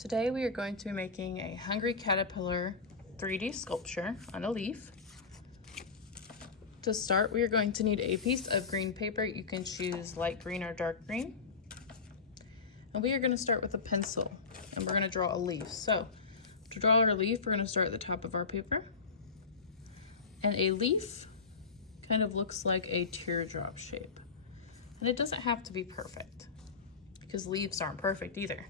Today we are going to be making a Hungry Caterpillar 3D sculpture on a leaf. To start, we are going to need a piece of green paper. You can choose light green or dark green. And we are going to start with a pencil, and we're going to draw a leaf. So to draw our leaf, we're going to start at the top of our paper. And a leaf kind of looks like a teardrop shape. And it doesn't have to be perfect, because leaves aren't perfect either.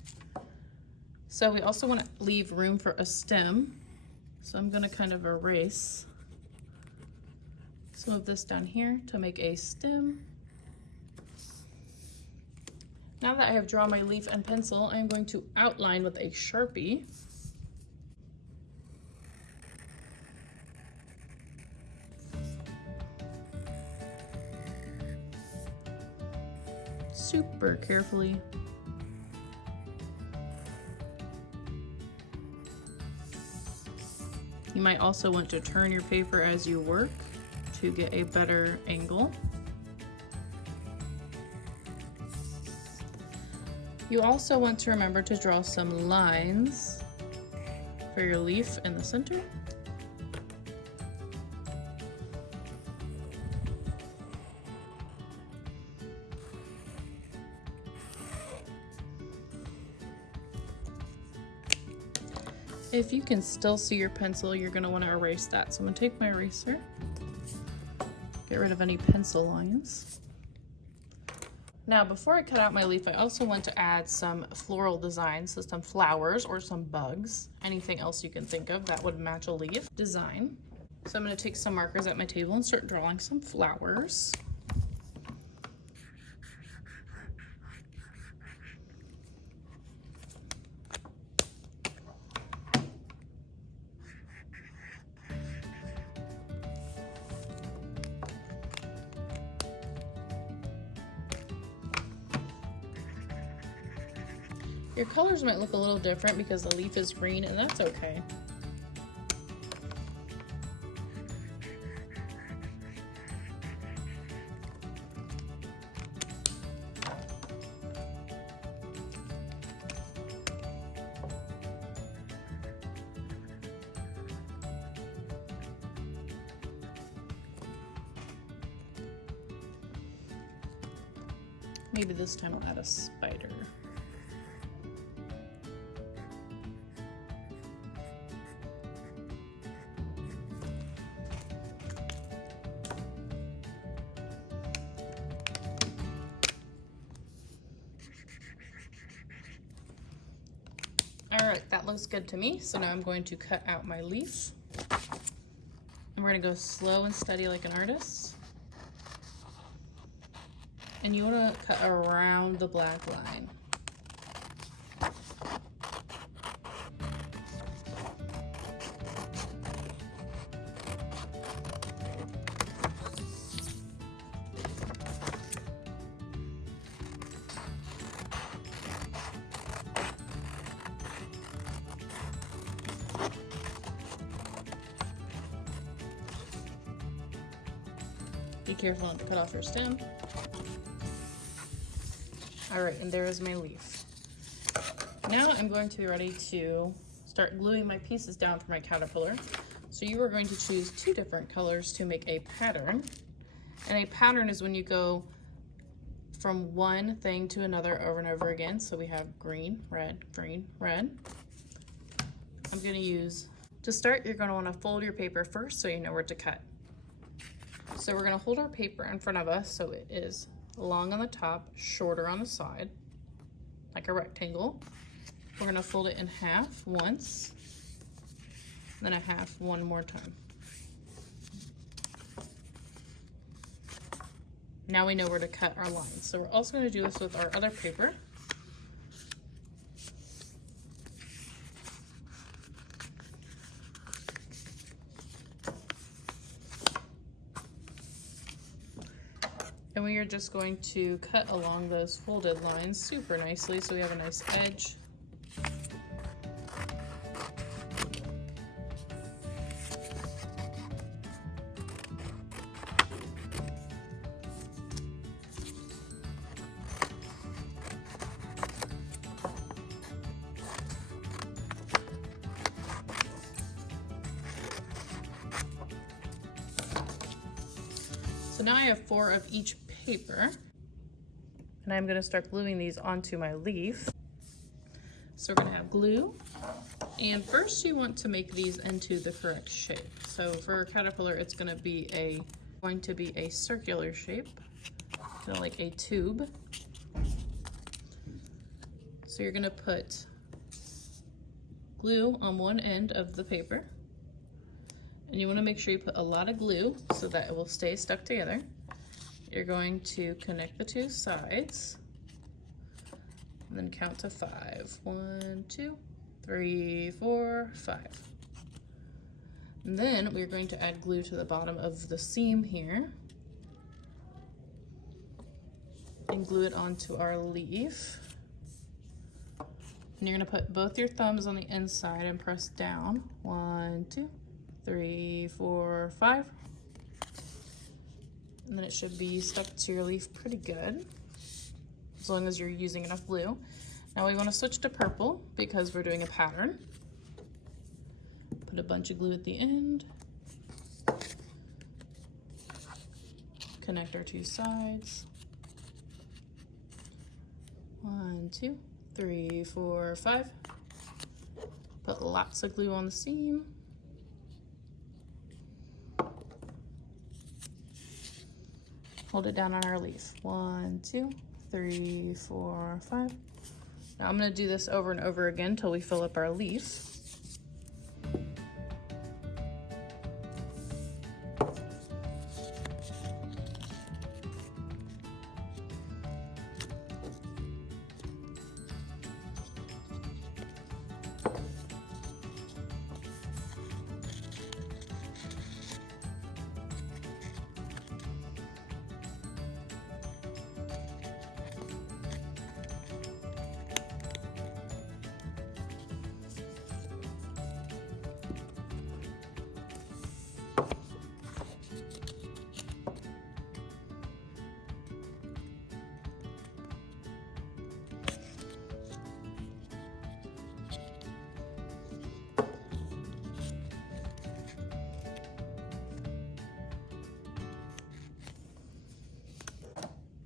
So we also want to leave room for a stem. So I'm going to kind of erase some of this down here to make a stem. Now that I have drawn my leaf and pencil, I'm going to outline with a Sharpie. Super carefully. You might also want to turn your paper as you work to get a better angle. You also want to remember to draw some lines for your leaf in the center. If you can still see your pencil, you're going to want to erase that. So I'm going to take my eraser, get rid of any pencil lines. Now, before I cut out my leaf, I also want to add some floral designs, so some flowers or some bugs, anything else you can think of that would match a leaf design. So I'm going to take some markers at my table and start drawing some flowers. Your colors might look a little different because the leaf is green, and that's okay. Maybe this time I'll add a spider. All right, that looks good to me. So now I'm going to cut out my leaf. And we're gonna go slow and steady like an artist. And you wanna cut around the black line. Be careful not to cut off your stem. All right, and there is my leaf. Now I'm going to be ready to start gluing my pieces down for my caterpillar. So you are going to choose two different colors to make a pattern. And a pattern is when you go from one thing to another over and over again. So we have green, red, green, red. I'm gonna use, to start, you're gonna wanna fold your paper first so you know where to cut. So we're gonna hold our paper in front of us so it is long on the top, shorter on the side, like a rectangle. We're gonna fold it in half once, then a half one more time. Now we know where to cut our lines. So we're also gonna do this with our other paper. And we are just going to cut along those folded lines super nicely so we have a nice edge. So now I have 4 of each paper, and I'm gonna start gluing these onto my leaf. So we're gonna have glue, and first you want to make these into the correct shape. So for a caterpillar, it's going to be a circular shape, kind of like a tube. So you're gonna put glue on one end of the paper, and you want to make sure you put a lot of glue so that it will stay stuck together. You're going to connect the 2 sides, and then count to 5. 1, 2, 3, 4, 5. And then we're going to add glue to the bottom of the seam here and glue it onto our leaf. And you're going to put both your thumbs on the inside and press down. 1, 2, 3, 4, 5. And then it should be stuck to your leaf pretty good, as long as you're using enough glue. Now we want to switch to purple because we're doing a pattern. Put a bunch of glue at the end. Connect our 2 sides. 1, 2, 3, 4, 5. Put lots of glue on the seam. Hold it down on our leaf. 1, 2, 3, 4, 5. Now I'm going to do this over and over again until we fill up our leaf.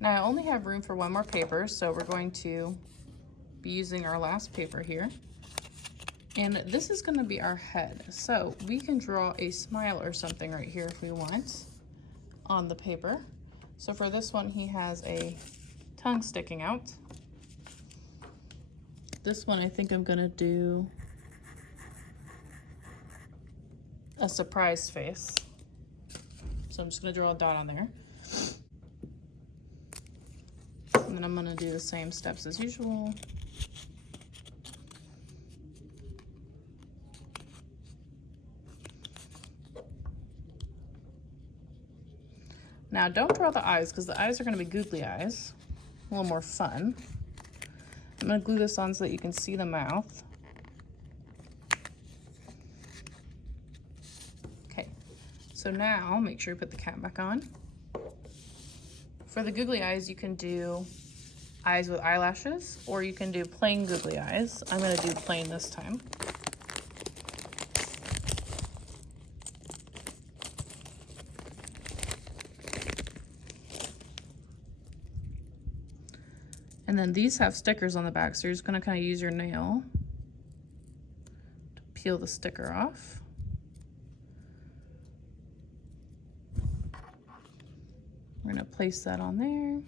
Now I only have room for 1 more paper, so we're going to be using our last paper here. And this is going to be our head. So we can draw a smile or something right here if we want on the paper. So for this one, he has a tongue sticking out. This one, I think I'm going to do a surprised face. So I'm just going to draw a dot on there. And then I'm going to do the same steps as usual. Now don't draw the eyes because the eyes are going to be googly eyes. A little more fun. I'm going to glue this on so that you can see the mouth. Okay, so now make sure you put the cap back on. For the googly eyes, you can do eyes with eyelashes, or you can do plain googly eyes. I'm going to do plain this time. And then these have stickers on the back, so you're just going to kind of use your nail to peel the sticker off. We're going to place that on there.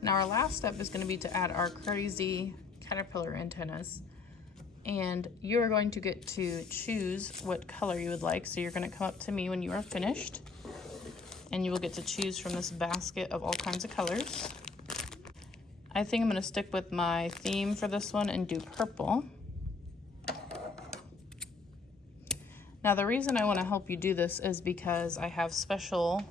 Now our last step is going to be to add our crazy caterpillar antennas, and you are going to get to choose what color you would like. So you're going to come up to me when you are finished, and you will get to choose from this basket of all kinds of colors. I think I'm going to stick with my theme for this one and do purple. Now the reason I want to help you do this is because I have special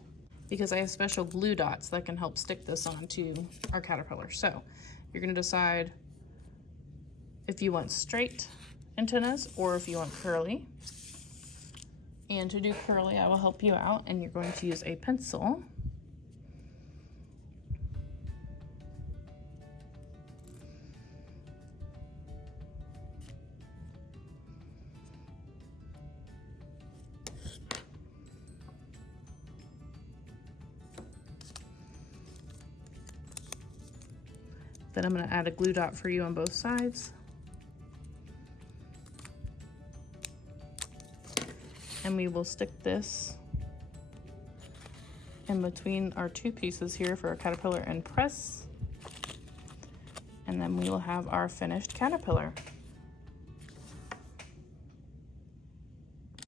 glue dots that can help stick this onto our caterpillar. So you're going to decide if you want straight antennas or if you want curly. And to do curly, I will help you out, and you're going to use a pencil. Then I'm going to add a glue dot for you on both sides. And we will stick this in between our two pieces here for our caterpillar and press. And then we will have our finished caterpillar.